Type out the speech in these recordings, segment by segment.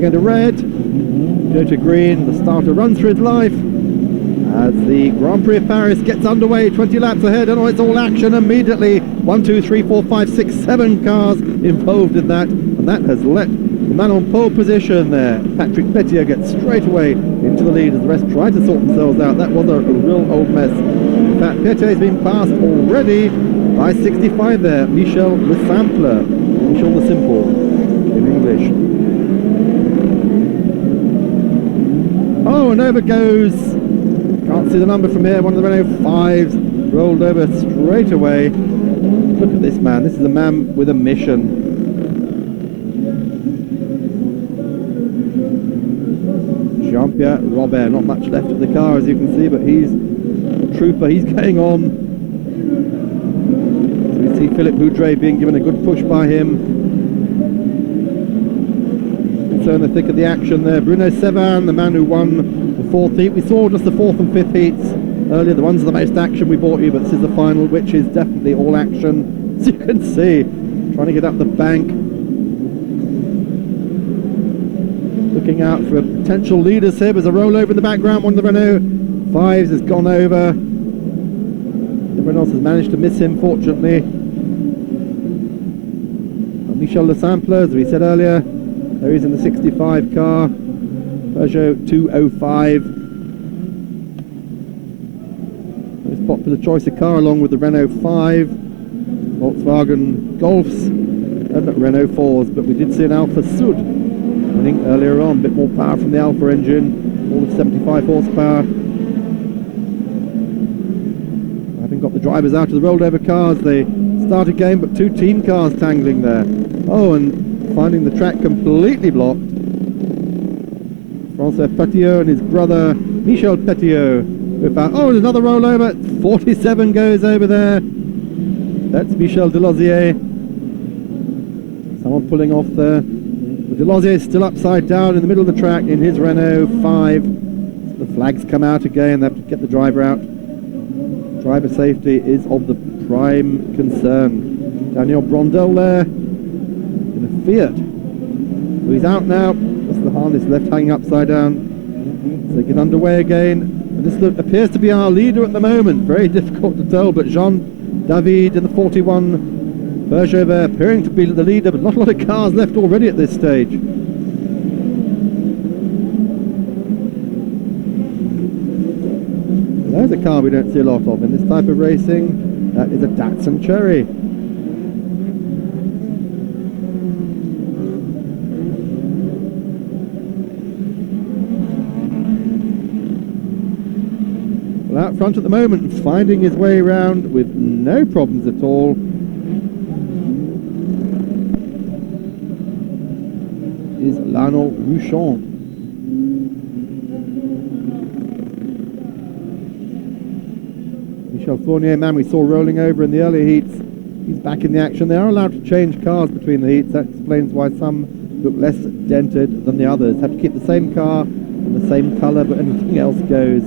We're going to red, go to green. The starter runs for his life as the Grand Prix of Paris gets underway. 20 laps ahead, and it's all action immediately. 1, 2, 3, 4, 5, 6, 7 cars involved in that, and that has let the man on pole position there, Patrick Petier, gets straight away into the lead as the rest try to sort themselves out. That was a real old mess. In fact, Petier has been passed already by 65 there, Michel Le Simple, Michel the Simple in English. Oh, and over goes, can't see the number from here, one of the Renault 5s rolled over straight away. Look at this man, this is a man with a mission. Jean-Pierre Robert, not much left of the car as you can see, but he's a trooper, he's going on. So we see Philippe Boudret being given a good push by him. So in the thick of the action there, Bruno Sevan, the man who won the 4th heat. We saw just the 4th and 5th heats earlier, the ones of the most action we brought you, but this is the final, which is definitely all action. As you can see, trying to get up the bank. Looking out for potential leaders here. There's a rollover in the background. One of the Renault 5s has gone over. Everyone else has managed to miss him, fortunately. And Michel Le Simple, as we said earlier, there he's in the 65 car, Peugeot 205. Most popular choice of car, along with the Renault 5, Volkswagen Golfs, and Renault 4s. But we did see an Alfa Sud winning earlier on, a bit more power from the Alfa engine, all of 75 horsepower. Having got the drivers out of the rolled over cars, they start again, but 2 team cars tangling there. Oh, and finding the track completely blocked, Francois Petiot and his brother Michel Petiot. Oh, and another rollover. 47 goes over there. That's Michel Delosier. Someone pulling off there. Delosier is still upside down in the middle of the track in his Renault 5. The flags come out again, they have to get the driver out. Driver safety is of the prime concern. Daniel Brondel there in a Fiat. So he's out now, just the harness left hanging upside down. So they get underway again. And this appears to be our leader at the moment, very difficult to tell, but Jean David in the 41 Peugeot there appearing to be the leader, but not a lot of cars left already at this stage. There's a car we don't see a lot of in this type of racing. That is a Datsun Cherry. Well, out front at the moment, finding his way around with no problems at all. Is Lionel Rouchon. Michel Fournier, man we saw rolling over in the earlier heats, he's back in the action. They are allowed to change cars between the heats. That explains why some look less dented than the others. Have to keep the same car and the same colour, but anything else goes.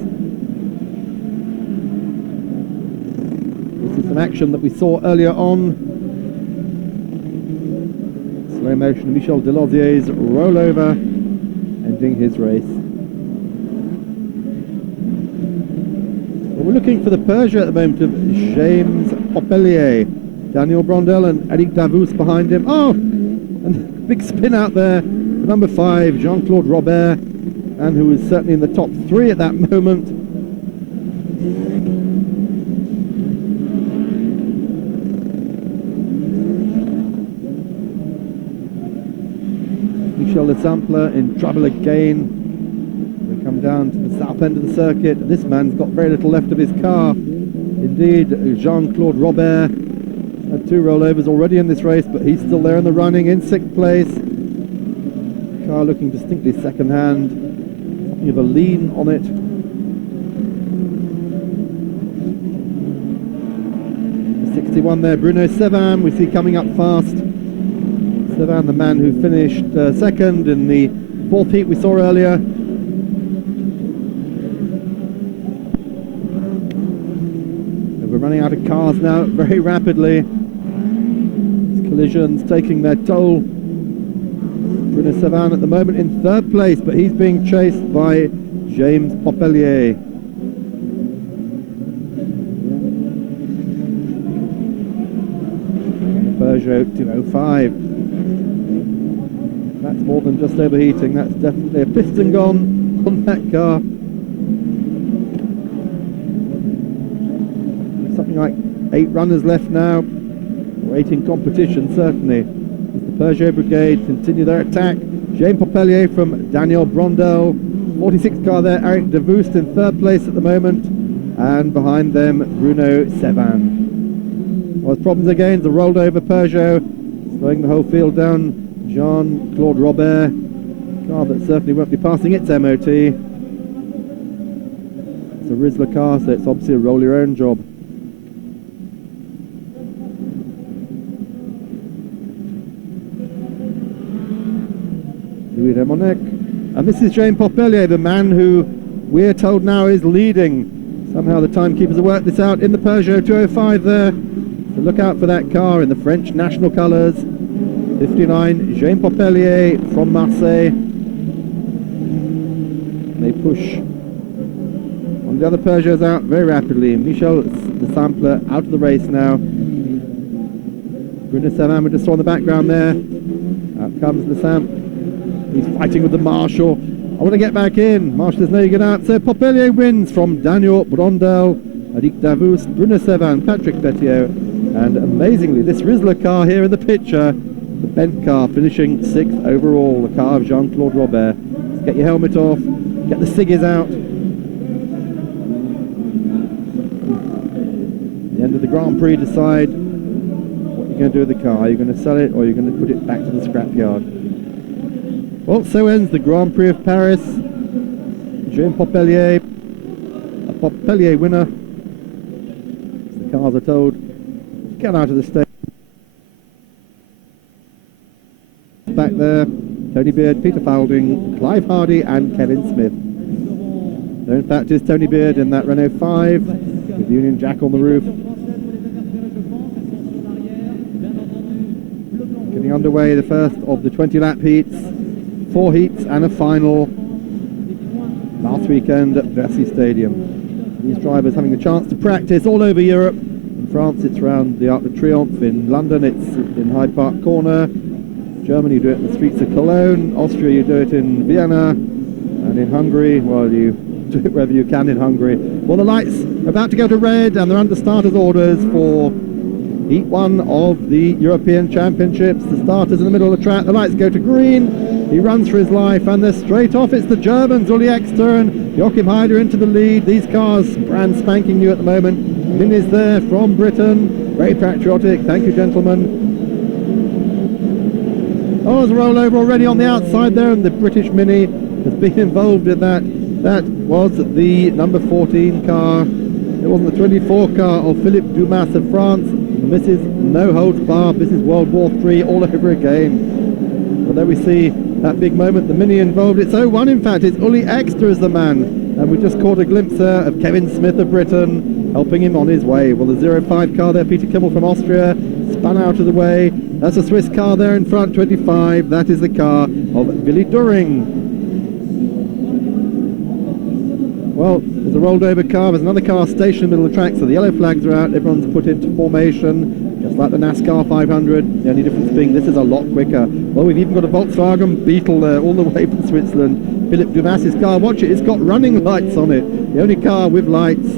This is an action that we saw earlier on. Slow motion, Michel Delosier's rollover, ending his race. Well, we're looking for the Peugeot at the moment of James Popelier, Daniel Brondel and Eric Davous behind him. Oh, and big spin out there for number 5, Jean-Claude Robert, and who is certainly in the top 3 at that moment. Michel Le Simple in trouble again. We come down to the south end of the circuit. This man's got very little left of his car. Indeed, Jean-Claude Robert had 2 rollovers already in this race, but he's still there in the running in 6th place. Car looking distinctly second-hand. Something of a lean on it. The 61 there, Bruno Sevan, we see coming up fast. Sevan, the man who finished second in the 4th heat we saw earlier. And we're running out of cars now very rapidly. These collisions taking their toll. Bruno Sevan at the moment in third place, but he's being chased by James Popelier. Peugeot 205. That's more than just overheating, that's definitely a piston gone on that car. Something like 8 runners left now, or 8 in competition certainly. As the Peugeot Brigade continue their attack. James Popelier from Daniel Brondel, 46 car there, Eric de Voost in third place at the moment, and behind them Bruno Sevan. Well, there's problems again, the rolled over Peugeot, slowing the whole field down. Jean-Claude Robert, car that certainly won't be passing its MOT. It's a Rizzler car, so it's obviously a roll your own job. Louis Remonek. And this is James Popelier, the man who we're told now is leading. Somehow the timekeepers have worked this out in the Peugeot 205 there. So look out for that car in the French national colours. 59, James Popelier from Marseille. They push one of the other Peugeots out very rapidly. Michel the Sampler out of the race now. Bruno Sevan we just saw in the background there. Out comes Le Samp. He's fighting with the Marshal. I want to get back in. Marshal says no, you get out. So Popelier wins from Daniel Brondel, Eric Davous, Bruno Sevan, Patrick Petiot, and amazingly this Rizzler car here in the picture, the bent car, finishing 6th overall, the car of Jean-Claude Robert. Let's get your helmet off, get the ciggies out. The end of the Grand Prix, decide what you're going to do with the car. Are you going to sell it or are you going to put it back to the scrapyard? Well, so ends the Grand Prix of Paris. James Popelier, a Popelier winner. The cars are told, get out of the stage. Back there, Tony Beard, Peter Foulding, Clive Hardy and Kevin Smith. So in fact it's Tony Beard in that Renault 5 with the Union Jack on the roof. Getting underway, the first of the 20-lap heats. 4 heats and a final last weekend at Bercy Stadium. These drivers having a chance to practice all over Europe. In France it's around the Arc de Triomphe, in London it's in Hyde Park Corner, Germany you do it in the streets of Cologne, Austria you do it in Vienna, and in Hungary, well, you do it wherever you can in Hungary. Well, the lights are about to go to red and they're under starters orders for Heat 1 of the European Championships. The starters in the middle of the track, the lights go to green. He runs for his life and they're straight off. It's the Germans, Uli Ekster and Joachim Heider into the lead. These cars brand spanking new at the moment. Lynn is there from Britain, very patriotic. Thank you, gentlemen. Oh, there's a rollover already on the outside there, and the British Mini has been involved in that. That was the number 14 car. It wasn't the 24 car of Philippe Dumas of France. And this is no holds barred. This is World War III all over again. Well, there we see that big moment, the Mini involved. It's 0-1 in fact, it's Uli Ekster is the man. And we just caught a glimpse there of Kevin Smith of Britain helping him on his way. Well, the 05 car there, Peter Kimmel from Austria, spun out of the way. That's a Swiss car there in front, 25. That is the car of Willy During. Well, there's a rolled over car, there's another car stationed in the middle of the track, so the yellow flags are out, everyone's put into formation, just like the NASCAR 500. The only difference being this is a lot quicker. Well, we've even got a Volkswagen Beetle there, all the way from Switzerland. Philippe Dumas's car, watch it, it's got running lights on it. The only car with lights.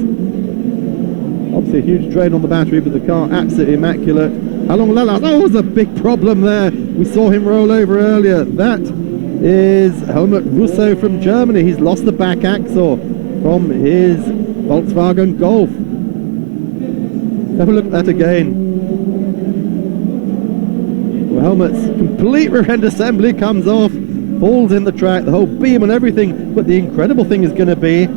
Obviously a huge drain on the battery, but the car absolutely immaculate. How long will that last? Oh, there's a big problem there. We saw him roll over earlier. That is Helmut Russo from Germany. He's lost the back axle from his Volkswagen Golf. Have a look at that again. Well, Helmut's complete rear end assembly comes off, falls in the track, the whole beam and everything. But the incredible thing is going to be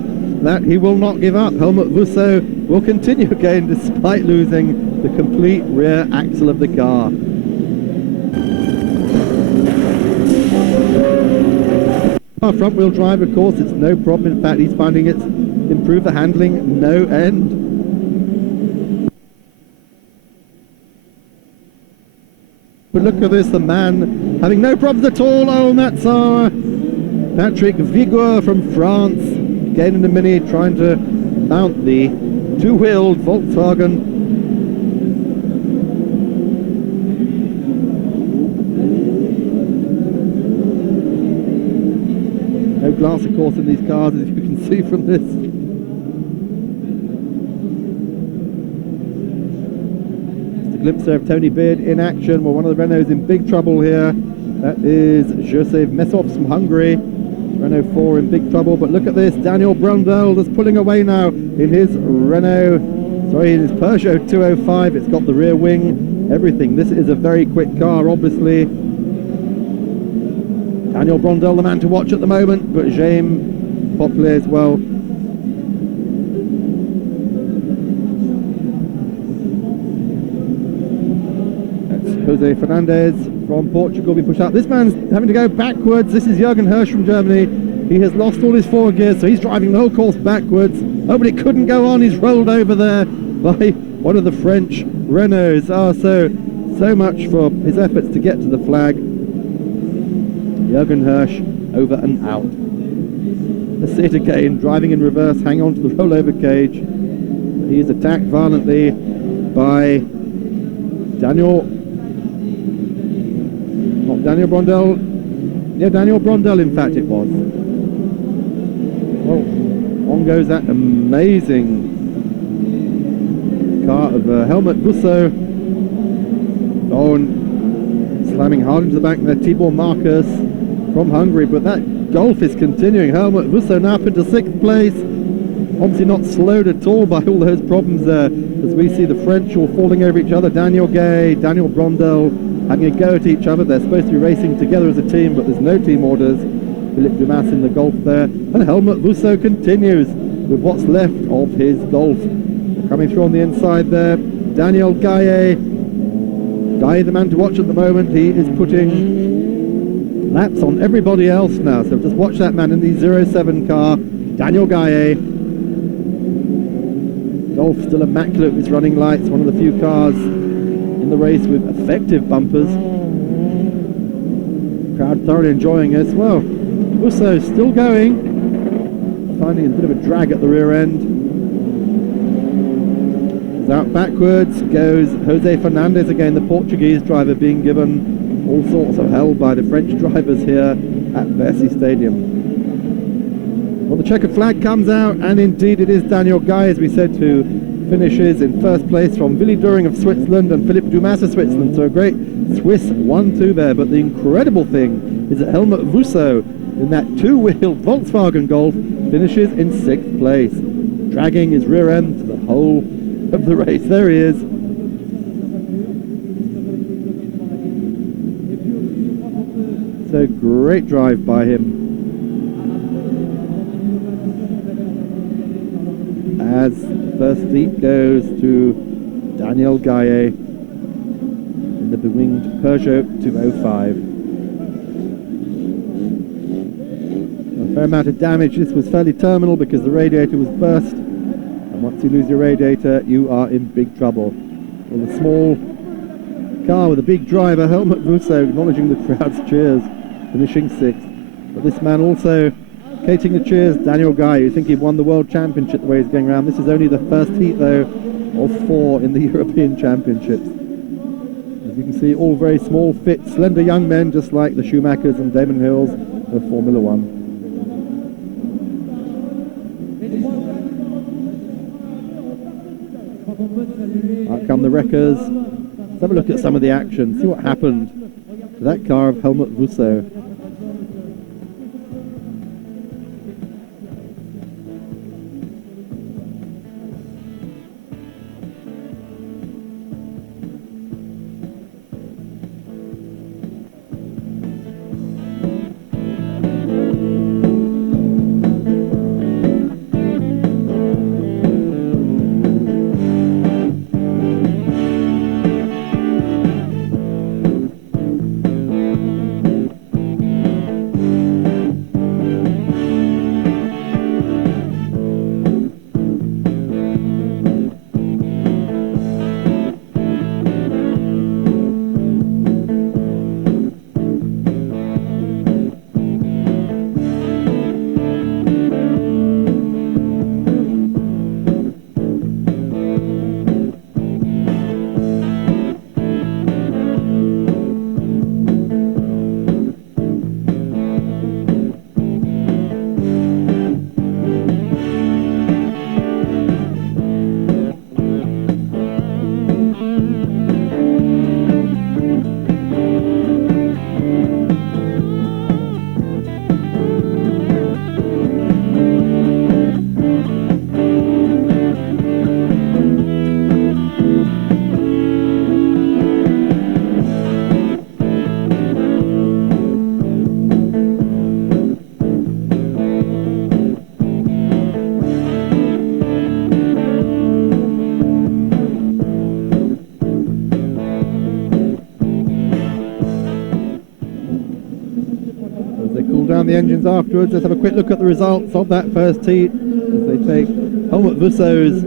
that he will not give up. Helmut Russo will continue again despite losing the complete rear axle of the car. Our front wheel drive, of course, it's no problem. In fact, he's finding it's improved the handling no end. But look at this, the man having no problems at all. Oh, and that's our Patrick Vigour from France, again in the Mini, trying to mount the two-wheeled Volkswagen. No glass, of course, in these cars, as you can see from this. Just a glimpse there of Tony Beard in action. Well, one of the Renaults in big trouble here. That is Josef Mesov from Hungary. Renault 4 in big trouble, but look at this, Daniel Brundle just pulling away now in his in his Peugeot 205. It's got the rear wing, everything. This is a very quick car, obviously. Daniel Brundle, the man to watch at the moment, but James Poplar as well. That's Jose Fernandez from Portugal being pushed out. This man's having to go backwards. This is Jürgen Hirsch from Germany. He has lost all his forward gears, so he's driving the whole course backwards. Oh, but it couldn't go on. He's rolled over there by one of the French Renaults. Oh, so much for his efforts to get to the flag. Jürgen Hirsch over and out. Let's see it again, driving in reverse, hang on to the rollover cage. He is attacked violently by Daniel Brundle. Yeah, Daniel Brundle, in fact it was. Well, on goes that amazing car of Helmut Busso. Oh, and slamming hard into the back there, Tibor Marcus from Hungary, but that Golf is continuing. Helmut Busso now up into 6th place. Obviously not slowed at all by all those problems there, as we see the French all falling over each other. Daniel Gay, Daniel Brundle having a go at each other. They're supposed to be racing together as a team, but there's no team orders. Philippe Dumas in the Golf there, and Helmut Busso continues with what's left of his Golf. Coming through on the inside there, Daniel Gaye, the man to watch at the moment. He is putting laps on everybody else now, so just watch that man in the 07 car, Daniel Gaye. Golf still immaculate with his running lights, one of the few cars in the race with effective bumpers. Crowd thoroughly enjoying it as well. Busso still going, finding a bit of a drag at the rear end. Out backwards goes Jose Fernandez again, the Portuguese driver, being given all sorts of hell by the French drivers here at Bercy Stadium. Well, the checkered flag comes out, and indeed it is Daniel Guy, as we said, who finishes in first place from Willy Düring of Switzerland and Philippe Dumas of Switzerland. So a great Swiss 1-2 there. But the incredible thing is that Helmut Busso in that two-wheeled Volkswagen Golf finishes in 6th place, dragging his rear end to the whole of the race. There he is. So great drive by him. As the first seat goes to Daniel Gaye in the bewinged Peugeot 205. A fair amount of damage. This was fairly terminal because the radiator was burst. Once you lose your radiator, you are in big trouble. Well, a small car with a big driver, Helmut Busso, acknowledging the crowd's cheers, finishing 6th. But this man also catering the cheers, Daniel Guy, you think he won the World Championship the way he's going around. This is only the first heat, though, of 4 in the European Championships. As you can see, all very small, fit, slender young men, just like the Schumachers and Damon Hills of Formula 1. Out come the wreckers. Let's have a look at some of the action, see what happened to that car of Helmut Busso. around the engines afterwards. Let's have a quick look at the results of that first heat as they take Helmut Wusso's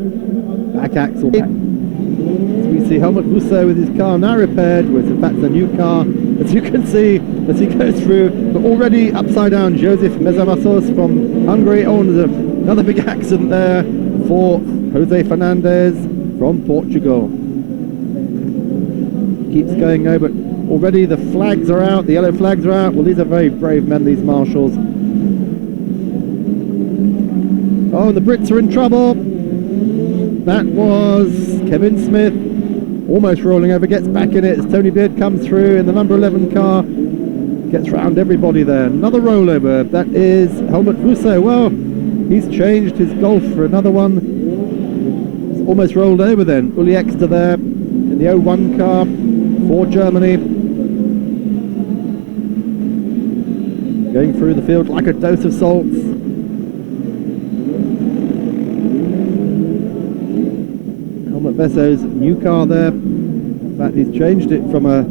back axle back. As we see Helmut Wusso with his car now repaired, with in fact a new car, as you can see as he goes through. But already upside down, Josef Mezavassos from Hungary. Oh, and there's another big accident there for Jose Fernandez from Portugal. Keeps going over. Already the flags are out, the yellow flags are out. Well, these are very brave men, these marshals. Oh, and the Brits are in trouble. That was Kevin Smith, almost rolling over, gets back in it as Tony Beard comes through in the number 11 car. Gets round everybody there. Another rollover. That is Helmut Wusso. Well, he's changed his Golf for another one. He's almost rolled over then. Uli Exter there in the 01 car for Germany. Going through the field like a dose of salts. Helmut Wusso's new car there. In fact, he's changed it from a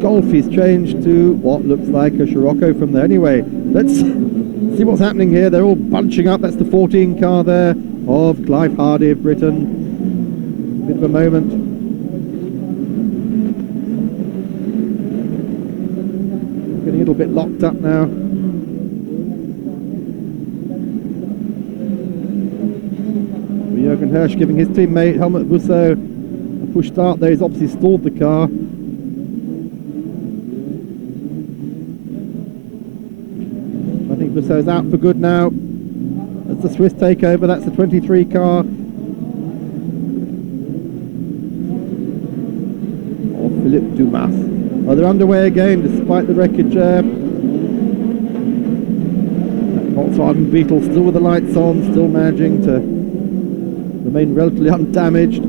Golf. He's changed to what looks like a Scirocco from there. Anyway, let's see what's happening here. They're all bunching up. That's the 14 car there of Clive Hardy of Britain. Bit of a moment. Getting a little bit locked up now. Jürgen Hirsch giving his teammate Helmut Wusso a push start there. He's obviously stalled the car. I think Wusso's out for good now. That's the Swiss takeover. That's the 23 car. Oh, Philippe Dumas. Oh, they're underway again despite the wreckage there. That Volkswagen Beetle still with the lights on, still managing to remain relatively undamaged.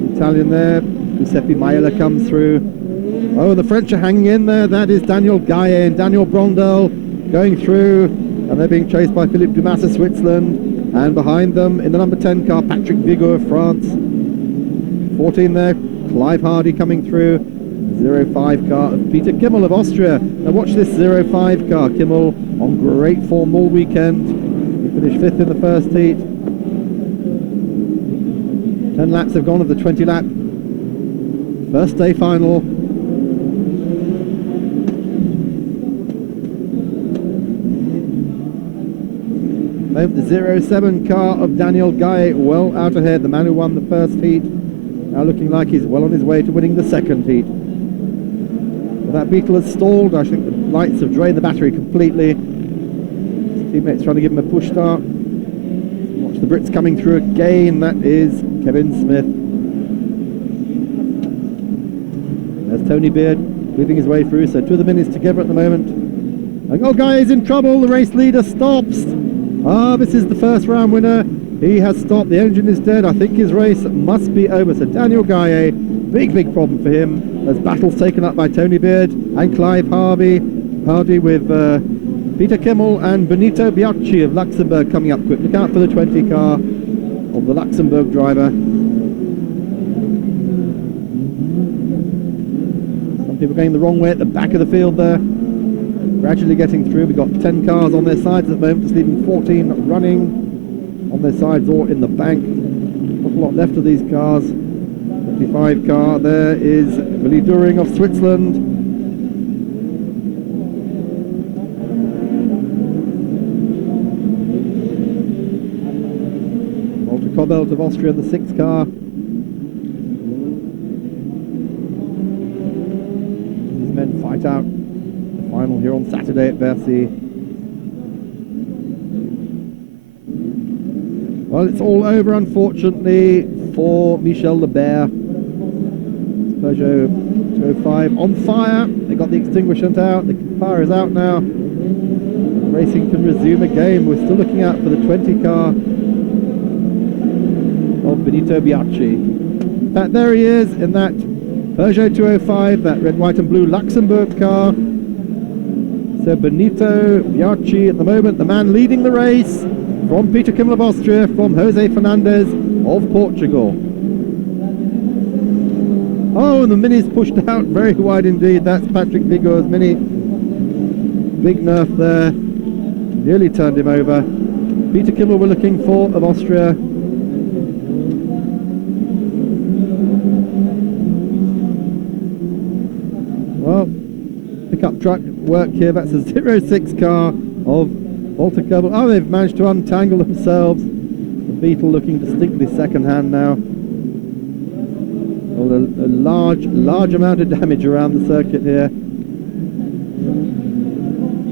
The Italian there, Giuseppe Maiella comes through. Oh, the French are hanging in there. That is Daniel Gaillet and Daniel Brondel going through, and they're being chased by Philippe Dumas of Switzerland. And behind them, in the number 10 car, Patrick Vigo of France. 14 there, Clive Hardy coming through. 05 car of Peter Kimmel of Austria. Now watch this 05 car. Kimmel on great form all weekend. He finished 5th in the first heat. 10 laps have gone of the 20 lap first day final. The 07 car of Daniel Gaillet well out ahead, the man who won the first heat. Now looking like he's well on his way to winning the second heat. But that Beetle has stalled. I think the lights have drained the battery completely. His teammates trying to give him a push start. Watch the Brits coming through again. That is Kevin Smith. There's Tony Beard weaving his way through. So 2 of the minis together at the moment. And oh, Gaillet's in trouble. The race leader stops. Ah, this is the first round winner. He has stopped. The engine is dead. I think his race must be over. So Daniel Gaillet, big problem for him as battle's taken up by Tony Beard and Clive Hardy with Peter Kimmel and Benito Biocchi of Luxembourg coming up quick. Look out for the 20 car of the Luxembourg driver. Some people going the wrong way at the back of the field there. Gradually getting through. We've got 10 cars on their sides at the moment, just leaving 14 running on their sides or in the bank. Not a lot left of these cars. 25 car, there is Willy During of Switzerland. Walter Kobelt of Austria in the 6 car. These men fight out the final here on Saturday at Bercy. Well, it's all over, unfortunately, for Michel Lebert. Peugeot 205 on fire. They got the extinguishant out. The fire is out now. Racing can resume again. We're still looking out for the 20 car of Benito Biocchi. In fact, there he is in that Peugeot 205, that red, white and blue Luxembourg car. So Benito Biocchi at the moment, the man leading the race. From Peter Kimmel of Austria, from Jose Fernandez of Portugal. Oh, and the Mini's pushed out very wide indeed. That's Patrick Vigor's Mini. Big nerf there. Nearly turned him over. Peter Kimmel we're looking for of Austria. Well, pickup truck work here. That's a 06 car of Walter Kerbel. Oh, they've managed to untangle themselves. The Beetle looking distinctly second hand now. Well, a large amount of damage around the circuit here.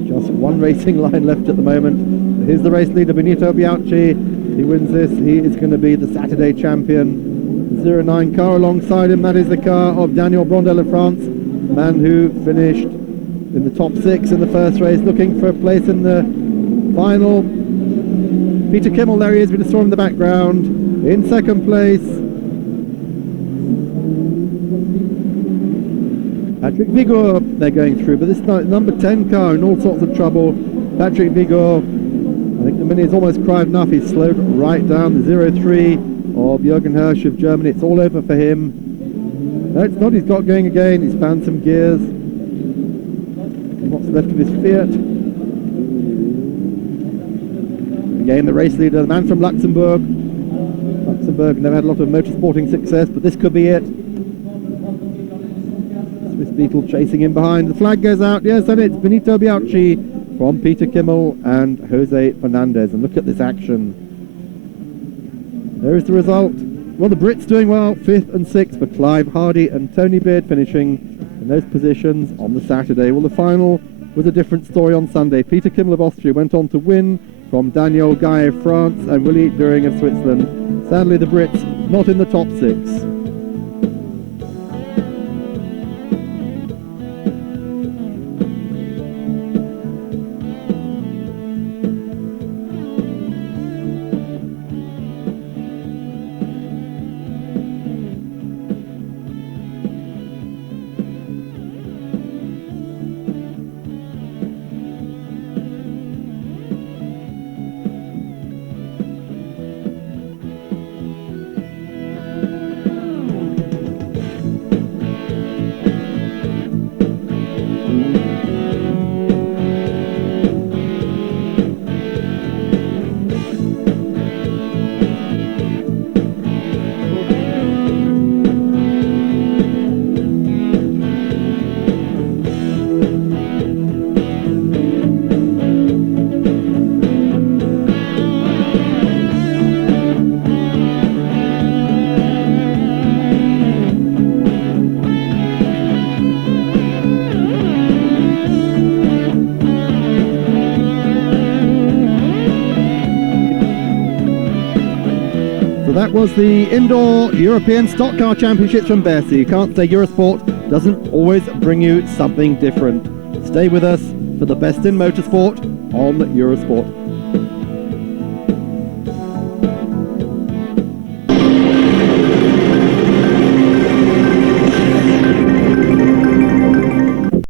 Just one racing line left at the moment. Here's the race leader, Benito Bianchi. He wins this. He is going to be the Saturday champion. 09 car alongside him. That is the car of Daniel Brondel of France, man who finished in the top 6 in the first race, looking for a place in the final. Peter Kimmel, there he is, we just saw him in the background, in second place. Patrick Vigor, they're going through, but this number 10 car in all sorts of trouble. Patrick Vigor, I think the Mini has almost cried enough. He's slowed right down. The 03 of Jürgen Hirsch of Germany, it's all over for him. No, it's not. He's got going again. He's found some gears. What's left of his Fiat. Again, the race leader, the man from Luxembourg. Luxembourg never had a lot of motorsporting success, but this could be it. Swiss Beetle chasing in behind. The flag goes out. Yes, and it's Benito Bianchi from Peter Kimmel and Jose Fernandez. And look at this action. There is the result. Well, the Brits doing well, 5th and 6th for Clive Hardy and Tony Beard finishing in those positions on the Saturday. Well, the final was a different story on Sunday. Peter Kimmel of Austria went on to win from Daniel Guy of France and Willy During of Switzerland. Sadly, the Brits not in the top 6. That was the Indoor European Stock Car Championships from Bercy. You can't say EuroSport doesn't always bring you something different. Stay with us for the best in motorsport on EuroSport.